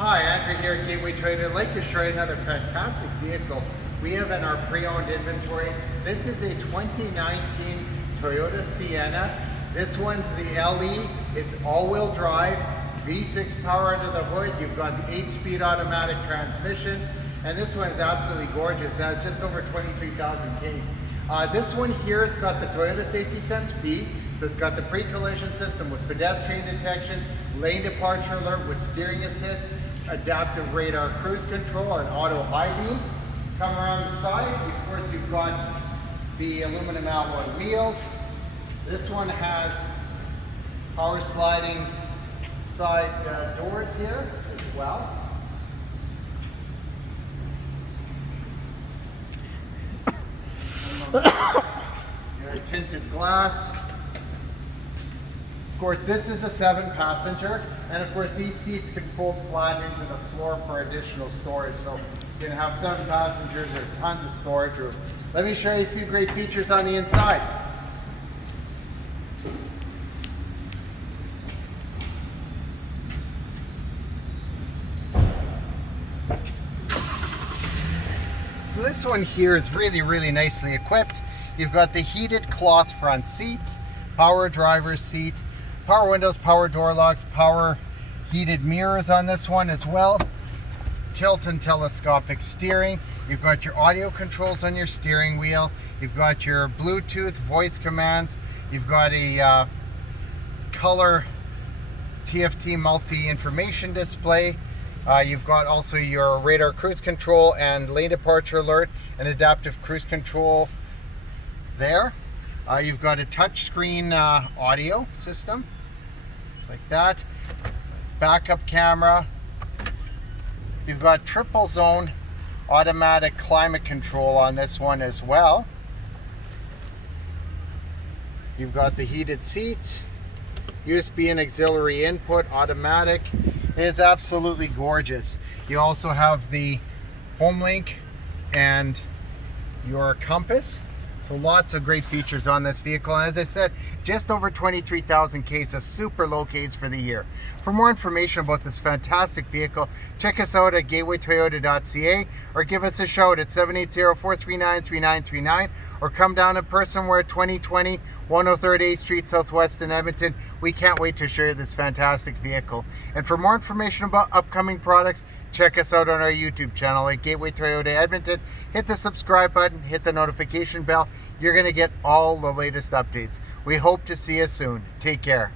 Hi, Andrew here at Gateway Toyota. I'd like to show you another fantastic vehicle we have in our pre-owned inventory. This is a 2019 Toyota Sienna. This one's the LE. It's all-wheel drive, V6 power under the hood. You've got the 8-speed automatic transmission, and this one is absolutely gorgeous. It has just over 23,000 Ks. This one here has got the Toyota Safety Sense B. So it's got the pre-collision system with pedestrian detection, lane departure alert with steering assist, adaptive radar cruise control, and auto high beam. Come around the side, of course you've got the aluminum alloy wheels. This one has power sliding side doors here as well. Your tinted glass. Of course, this is a 7-passenger, and of course these seats can fold flat into the floor for additional storage. So you can have 7 passengers or tons of storage room. Let me show you a few great features on the inside. So this one here is really nicely equipped. You've got the heated cloth front seats, power driver's seat, power windows, power door locks, power heated mirrors on this one as well. Tilt and telescopic steering. You've got your audio controls on your steering wheel. You've got your Bluetooth voice commands. You've got a color TFT multi-information display. You've got also your radar cruise control and lane departure alert and adaptive cruise control there. You've got a touchscreen audio system, just like that. Backup camera. You've got triple zone automatic climate control on this one as well. You've got the heated seats, USB and auxiliary input, automatic. It is absolutely gorgeous. You also have the home link and your compass. So lots of great features on this vehicle. And as I said, just over 23,000 Ks, a super low Ks for the year. For more information about this fantastic vehicle, check us out at gatewaytoyota.ca or give us a shout at 780-439-3939 or come down in person. We're at 2020 103rd A Street Southwest in Edmonton. We can't wait to show you this fantastic vehicle. And for more information about upcoming products, check us out on our YouTube channel at Gateway Toyota Edmonton. Hit the subscribe button, hit the notification bell. You're going to get all the latest updates. We hope to see you soon. Take care.